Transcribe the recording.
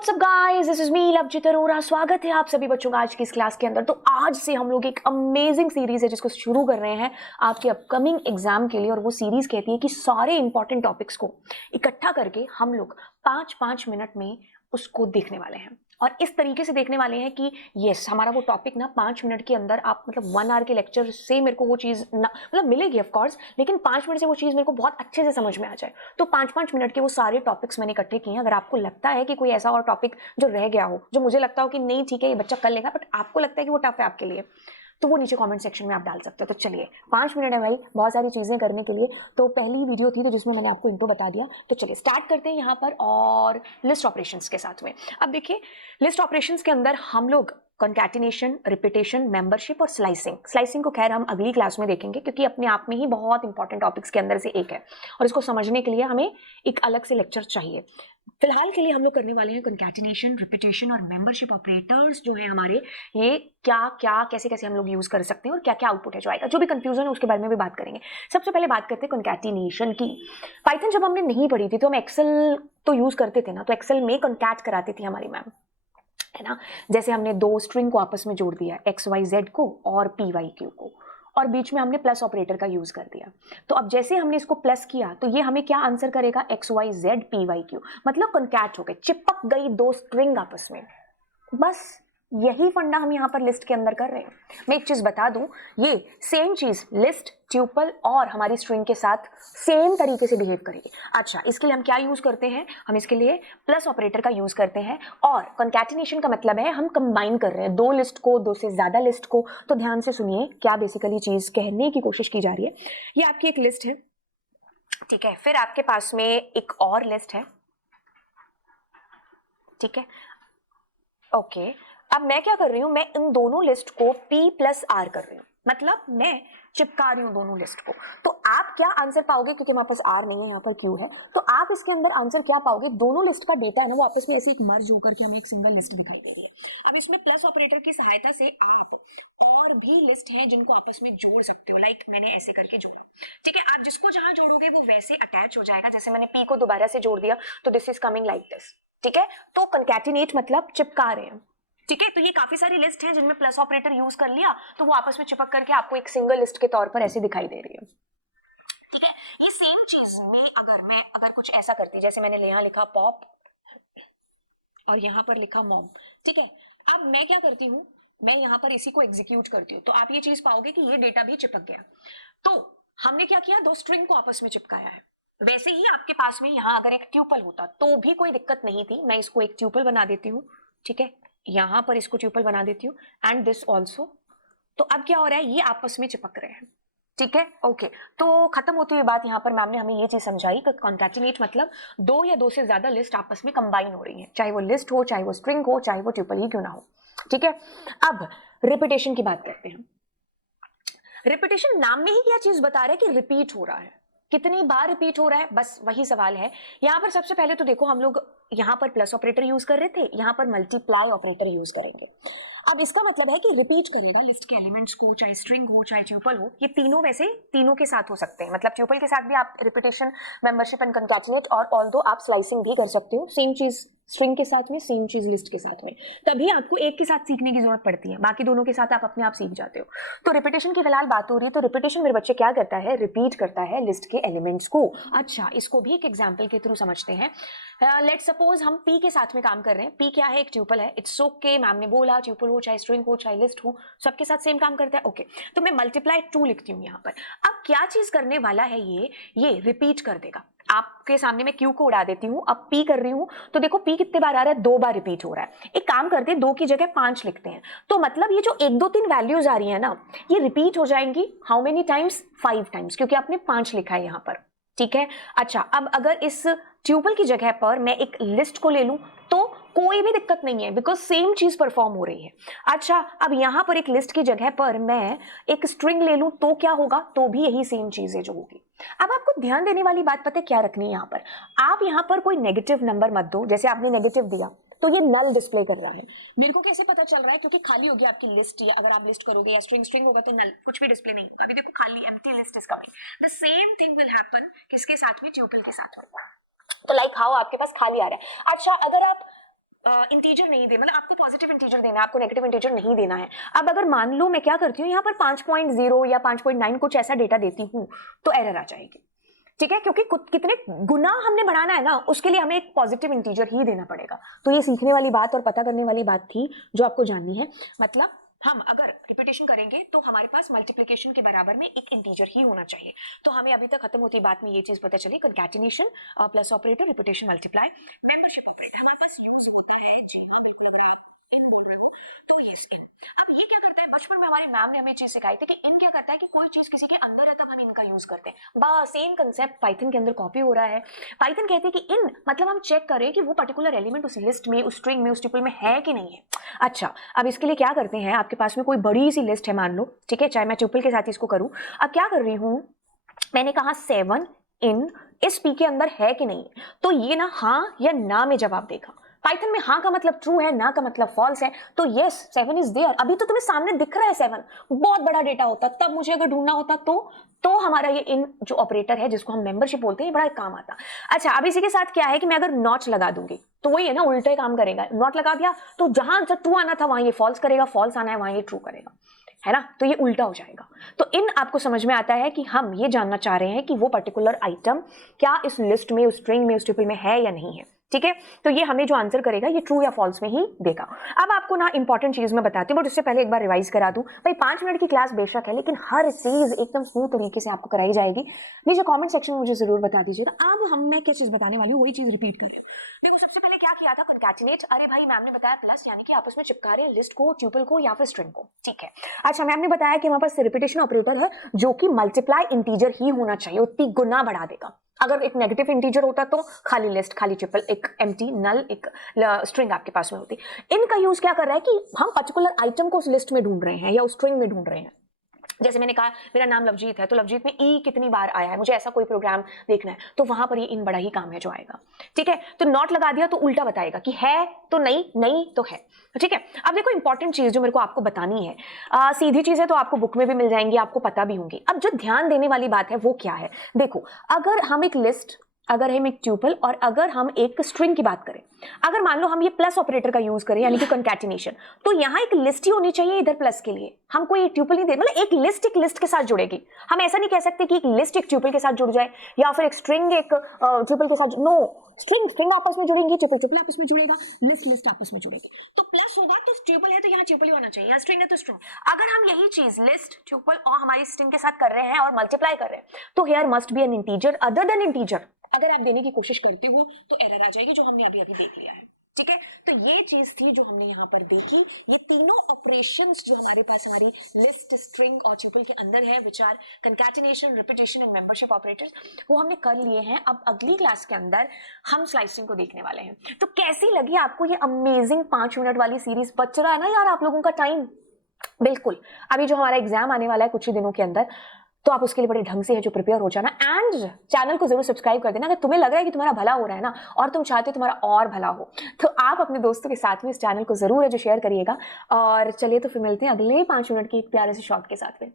WhatsApp guys, this is me Lovejeet Arora. स्वागत है आप सभी बच्चों का आज की इस क्लास के अंदर। तो आज से हम लोग एक अमेजिंग सीरीज है जिसको शुरू कर रहे हैं आपके अपकमिंग एग्जाम के लिए। और वो सीरीज कहती है कि सारे इंपॉर्टेंट टॉपिक्स को इकट्ठा करके हम लोग 5-5 मिनट में उसको देखने वाले हैं। और इस तरीके से देखने वाले हैं कि यस, हमारा वो टॉपिक ना 5 मिनट के अंदर आप मतलब 1 आवर के लेक्चर से मेरे को वो चीज़ ना मतलब मिलेगी ऑफ कोर्स, लेकिन 5 मिनट से वो चीज़ मेरे को बहुत अच्छे से समझ में आ जाए। तो 5-5 मिनट के वो सारे टॉपिक्स मैंने इकट्ठे किए हैं। अगर आपको लगता है कि कोई ऐसा और टॉपिक जो रह गया हो, जो मुझे लगता हो कि नहीं ठीक है ये बच्चा कर लेगा, बट आपको लगता है कि वो टफ है आपके लिए, तो वो नीचे कमेंट सेक्शन में आप डाल सकते हो। तो चलिए, 5 मिनट है भाई, बहुत सारी चीज़ें करने के लिए। तो पहली वीडियो थी तो जिसमें मैंने आपको इंट्रो बता दिया। तो चलिए स्टार्ट करते हैं यहाँ पर और लिस्ट ऑपरेशंस के साथ में। अब देखिए, लिस्ट ऑपरेशंस के अंदर हम लोग कंकैटिनेशन, रिपीटेशन, मेंबरशिप और स्लाइसिंग को खैर हम अगली क्लास में देखेंगे, क्योंकि अपने आप में ही बहुत इंपॉर्टेंट टॉपिक्स के अंदर से एक है और इसको समझने के लिए हमें एक अलग से लेक्चर चाहिए। फिलहाल के लिए हम लोग करने वाले हैं कंकैटिनेशन, रिपीटेशन और मेंबरशिप ऑपरेटर्स जो है हमारे, ये क्या क्या कैसे कैसे हम लोग यूज कर सकते हैं और क्या क्या आउटपुट है जो आएगा। जो भी कंफ्यूजन है उसके बारे में भी बात करेंगे। सबसे पहले बात करते हैं कंकैटिनेशन की। पाइथन जब हमने नहीं पढ़ी थी तो हम एक्सेल तो यूज करते थे ना, तो एक्सेल में कंकैट कराती थी हमारी मैम, है ना। जैसे हमने दो स्ट्रिंग को आपस में जोड़ दिया, XYZ को और PYQ को, और बीच में हमने प्लस ऑपरेटर का यूज कर दिया। तो अब जैसे हमने इसको प्लस किया तो ये हमें क्या आंसर करेगा, XYZ PYQ, मतलब कंकैट हो गए, चिपक गई दो स्ट्रिंग आपस में। बस यही फंडा हम यहाँ पर लिस्ट के अंदर कर रहे हैं। मैं एक चीज बता दूं, ये सेम चीज लिस्ट, ट्यूपल और हमारी स्ट्रिंग के साथ सेम तरीके से बिहेव करेगी। अच्छा, इसके लिए हम क्या यूज करते हैं, हम इसके लिए प्लस ऑपरेटर का यूज करते हैं। और कंकैटिनेशन का मतलब है हम कंबाइन कर रहे हैं दो लिस्ट को, दो से ज्यादा लिस्ट को। तो ध्यान से सुनिए क्या बेसिकली चीज कहने की कोशिश की जा रही है। ये आपकी एक लिस्ट है, ठीक है। फिर आपके पास में एक और लिस्ट है, ठीक है, ओके। अब मैं क्या कर रही हूं, मैं इन दोनों लिस्ट को P+R कर रही हूं, मतलब मैं चिपका रही हूं दोनों लिस्ट को। तो आप क्या आंसर पाओगे, क्योंकि हमारे पास R नहीं है, यहाँ पर Q है, तो आप इसके अंदर आंसर क्या पाओगे, दोनों लिस्ट का डेटा है ना वो आपस में ऐसे एक मर्ज होकर के हमें एक सिंगल लिस्ट दिखाई दे रही है। अब इसमें प्लस ऑपरेटर की सहायता से आप और भी लिस्ट हैं जिनको आपस में जोड़ सकते हो। लाइक मैंने ऐसे करके जोड़ा, ठीक है। आप जिसको जहां जोड़ोगे वो वैसे अटैच हो जाएगा। जैसे मैंने P को दोबारा से जोड़ दिया तो this is coming like this, ठीक है। तो कंकैटिनेट मतलब चिपका रहे हैं, ठीक है। तो ये काफी सारी लिस्ट हैं जिनमें प्लस ऑपरेटर यूज कर लिया तो वो आपस में चिपक करके आपको एक सिंगल लिस्ट के तौर पर ऐसी दिखाई दे रही है, ठीक है। ये सेम चीज में अगर कुछ ऐसा करती, जैसे मैंने यहाँ लिखा पॉप और यहाँ पर लिखा मॉम, ठीक है। अब मैं क्या करती हूँ, मैं यहाँ पर इसी को एग्जीक्यूट करती हूँ तो आप ये चीज पाओगे कि ये डेटा भी चिपक गया। तो हमने क्या किया, दो स्ट्रिंग को आपस में चिपकाया है। वैसे ही आपके पास में यहाँ अगर एक ट्यूपल होता तो भी कोई दिक्कत नहीं थी। मैं इसको एक ट्यूपल बना देती हूँ, ठीक है, यहां पर इसको ट्यूपल बना देती हूँ एंड दिस ऑल्सो। तो अब क्या हो रहा है, ये आपस में चिपक रहे हैं, ठीक है, ओके। तो खत्म होती हुई बात, यहाँ पर मैम ने हमें ये चीज समझाई कि कॉन्कैटिनेट मतलब दो या दो से ज्यादा लिस्ट आपस में कंबाइन हो रही है, चाहे वो लिस्ट हो, चाहे वो स्ट्रिंग हो, चाहे वो ट्यूपल ही क्यों ना हो, ठीक है। अब रिपीटेशन की बात करते हैं। रिपीटेशन नाम में ही क्या चीज बता रहा है कि रिपीट हो रहा है, कितनी बार रिपीट हो रहा है, बस वही सवाल है। यहां पर सबसे पहले तो देखो, हम लोग यहां पर प्लस ऑपरेटर यूज कर रहे थे, यहां पर मल्टीप्लाई ऑपरेटर यूज करेंगे। अब इसका मतलब है कि रिपीट करेगा लिस्ट के एलिमेंट्स को, चाहे स्ट्रिंग हो चाहे ट्यूपल हो। ये तीनों वैसे तीनों के साथ हो सकते हैं, मतलब ट्यूपल के साथ भी आप रिपीटेशन, मेंबरशिप एंड कंकैटिनेट, और ऑल्दो आप स्लाइसिंग भी कर सकते हो। सेम चीज स्ट्रिंग के साथ में, सेम चीज लिस्ट के साथ में। तभी आपको एक के साथ सीखने की जरूरत पड़ती है, बाकी दोनों के साथ आप अपने आप सीख जाते हो। तो रिपीटेशन की फिलहाल बात हो रही है। तो रिपीटेशन मेरे बच्चे क्या करता है, रिपीट करता है लिस्ट के एलिमेंट्स को। अच्छा, इसको भी एक एग्जाम्पल के थ्रू समझते हैं। लेट्स सपोज हम P के साथ में काम कर रहे हैं। P क्या है, एक ट्यूपल है, इट्स ओके। मैम ने बोला ट्यूपल हो चाहे स्ट्रिंग हो चाहे लिस्ट हो, सबके साथ सेम काम करता है, ओके। तो मैं मल्टीप्लाई 2 लिखती हूँ यहाँ पर। अब क्या चीज करने वाला है, ये रिपीट कर देगा। आपके सामने मैं Q को उड़ा देती हूँ, अब P कर रही हूँ तो देखो P कितने बार आ रहा है, 2 बार रिपीट हो रहा है। एक काम करते हैं, 2 की जगह 5 लिखते हैं। तो मतलब ये जो 1 2 3 वैल्यूज आ रही है ना, ये रिपीट हो जाएंगी। हाउ मेनी टाइम्स, 5 टाइम्स, क्योंकि आपने 5 लिखा है यहाँ पर, ठीक है। अच्छा, अब अगर इस ट्यूपल की जगह पर मैं एक लिस्ट को ले लूं तो कोई भी दिक्कत नहीं है, बिकॉज सेम चीज परफॉर्म हो रही है। अच्छा, अब यहां पर एक लिस्ट की जगह पर मैं एक स्ट्रिंग ले लूं तो क्या होगा, तो भी यही सेम चीज है जो होगी। अब आपको ध्यान देने वाली बात पता है क्या रखनी है, यहां पर आप यहां पर कोई नेगेटिव नंबर मत दो। जैसे आपने नेगेटिव दिया तो ये नल डिस्प्ले कर रहा है। मेरे को कैसे पता चल रहा है, क्योंकि खाली होगी आपकी लिस्ट, या अगर आप लिस्ट करोगे या स्ट्रिंग होगा तो नल, कुछ भी डिस्प्ले नहीं होगा। अभी देखो खाली empty list is coming. The same thing will happen किसके साथ में, ट्यूपल के साथ में। तो लाइक हाउ आपके पास खाली आ रहा है। अच्छा, अगर आप इंटीजर नहीं दे, मतलब आपको पॉजिटिव इंटीजर देना है, आपको नेगेटिव इंटीजर नहीं देना है। अब अगर मान लो मैं क्या करती हूँ यहाँ पर 5.0 या 5.9 कुछ ऐसा डेटा देती हूँ तो एरर आ जाएगी, ठीक है, क्योंकि कितने गुना हमने बढ़ाना है ना, उसके लिए हमें एक पॉजिटिव इंटीजर ही देना पड़ेगा। तो ये सीखने वाली बात और पता करने वाली बात थी जो आपको जाननी है। मतलब हम अगर रिपीटेशन करेंगे तो हमारे पास मल्टीप्लिकेशन के बराबर में एक इंटीजर ही होना चाहिए। तो हमें अभी तक खत्म होती बात में ये चीज पता चली, concatenation plus operator, repetition, multiply, membership operator हमारे पास यूज होता है जी। हम अगर आप इन बोल रहे हो तो ये इन, अब ये क्या करता है, बचपन में हमारी मैम ने हमें चीज सिखाई थी कि इन क्या करता है कि कोई चीज किसी के अंदर है तब हम इनका यूज करते हैं। बस सेम कंसेप्ट पाइथन के अंदर कॉपी हो रहा है। पाइथन कहते हैं कि इन मतलब हम चेक करें कि वो पर्टिकुलर एलिमेंट उस लिस्ट में, उस स्ट्रिंग में, उस ट्यूपल में है कि नहीं है। अच्छा, अब इसके लिए क्या करते हैं, आपके पास में कोई बड़ी सी लिस्ट है मान लो, ठीक है, चाहे मैं ट्यूपल के साथ इसको करूं। अब क्या कर रही हूं, मैंने कहा 7 इन इस पी के अंदर है कि नहीं, तो ये ना हाँ या ना में जवाब देगा। पाइथन में हाँ का मतलब ट्रू है, ना का मतलब फॉल्स है, तो यस 7 इज देयर। अभी तो तुम्हें सामने दिख रहा है 7, बहुत बड़ा डेटा होता तब मुझे अगर ढूंढना होता तो हमारा ये इन जो ऑपरेटर है जिसको हम मेंबरशिप बोलते हैं, बड़ा काम आता। अच्छा, अब इसी के साथ क्या है कि मैं अगर नॉट लगा दूंगी तो वही है ना, उल्टा काम करेगा। नॉट लगा दिया तो जहां ट्रू आना था वहां ये फॉल्स करेगा, फॉल्स आना है वहां ये ट्रू करेगा, है ना, तो ये उल्टा हो जाएगा। तो इन आपको समझ में आता है कि हम ये जानना चाह रहे हैं कि वो पर्टिकुलर आइटम क्या इस लिस्ट में, उस स्ट्रिंग में, उस ट्यूपल में है या नहीं है, ठीक है। तो ये हमें जो आंसर करेगा ये ट्रू या फॉल्स में ही देगा। अब आपको ना इंपॉर्टेंट चीज मैं बताती हूँ, बट उससे पहले एक बार रिवाइज करा दूं। भाई 5 मिनट की क्लास बेशक है, लेकिन हर चीज एकदम स्मूथ तरीके से आपको कराई जाएगी। नीचे कमेंट सेक्शन में मुझे जरूर बता दीजिएगा। अब मैं क्या चीज बताने वाली हूँ वही चीज रिपीट करें। सबसे पहले क्या किया था, कंकैटिनेट। अरे भाई मैम ने बताया प्लस, यानी कि आपस में चिपका रहे हैं लिस्ट को, ट्यूपल को या फिर स्ट्रिंग को, ठीक है। अच्छा, मैम ने बताया कि हमारे पास रिपीटेशन ऑपरेटर है जो कि मल्टीप्लाई इंटीजर ही होना चाहिए, उतनी गुना बढ़ा देगा। अगर एक नेगेटिव इंटीजर होता तो खाली लिस्ट, खाली ट्रिपल, एक एम्प्टी नल, एक स्ट्रिंग आपके पास में होती। इनका यूज क्या कर रहा है कि हम पर्टिकुलर आइटम को उस लिस्ट में ढूंढ रहे हैं या उस स्ट्रिंग में ढूंढ रहे हैं। जैसे मैंने कहा मेरा नाम लवजीत है, तो लवजीत में ई कितनी बार आया है, मुझे ऐसा कोई प्रोग्राम देखना है, तो वहां पर ये इन बड़ा ही काम है जो आएगा, ठीक है। तो नॉट लगा दिया तो उल्टा बताएगा कि है तो नहीं, नहीं तो है, ठीक है। अब देखो इंपॉर्टेंट चीज जो मेरे को आपको बतानी है, सीधी चीजें तो आपको बुक में भी मिल जाएंगी, आपको पता भी होंगी। अब जो ध्यान देने वाली बात है वो क्या है, देखो अगर हम एक लिस्ट, अगर हम एक ट्यूपल और अगर हम एक स्ट्रिंग की बात करें, अगर मान लो हम ये प्लस ऑपरेटर का यूज करें यानी कि कंकैटिनेशन, तो यहाँ एक लिस्ट ही होनी चाहिए इधर प्लस के लिए। हमको ये ट्यूपल नहीं दे, मतलब एक लिस्ट के साथ जुड़ेगी। हम ऐसा नहीं कह सकते कि एक लिस्ट एक ट्यूपल के साथ जुड़ जाए या फिर एक स्ट्रिंग एक ट्यूपल के साथ, नो, स्ट्रिंग आपस में जुड़ेंगी, ट्यूपल आपस में जुड़ेगा, लिस्ट आपस में जुड़ेगी। तो प्लस होगा तो ट्यूपल है तो यहाँ ट्यूपल ही होना चाहिए, यहाँ स्ट्रिंग है तो स्ट्रिंग। अगर हम यही चीज लिस्ट, ट्यूपल और हमारी स्ट्रिंग के साथ कर रहे हैं और मल्टीप्लाई कर रहे हैं, तो here must be N integer other than integer. अगर आप देने की कोशिश करते हो तो एरर आ जाएगी, जो हमने अभी देख लिया है, ठीक है। तो ये चीज थी जो हमने यहाँ पर देखी। ये तीनों ऑपरेशंस जो हमारे पास हमारी लिस्ट, स्ट्रिंग और ट्यूपल के अंदर है, which are concatenation, repetition and membership operators, वो हमने कर लिए हैं। अब अगली क्लास के अंदर हम स्लाइसिंग को देखने वाले हैं। तो कैसी लगी आपको ये अमेजिंग 5 मिनट वाली सीरीज? बच रहा है ना यार आप लोगों का टाइम? बिल्कुल, अभी जो हमारा एग्जाम आने वाला है कुछ ही दिनों के अंदर, तो आप उसके लिए बड़े ढंग से है जो प्रिपेयर हो जाना। एंड चैनल को जरूर सब्सक्राइब कर देना अगर तुम्हें लग रहा है कि तुम्हारा भला हो रहा है ना और तुम चाहते हो तुम्हारा और भला हो, तो आप अपने दोस्तों के साथ में इस चैनल को जरूर है जो शेयर करिएगा। और चलिए तो फिर मिलते हैं अगले 5 मिनट की एक प्यारे से शॉर्ट के साथ में।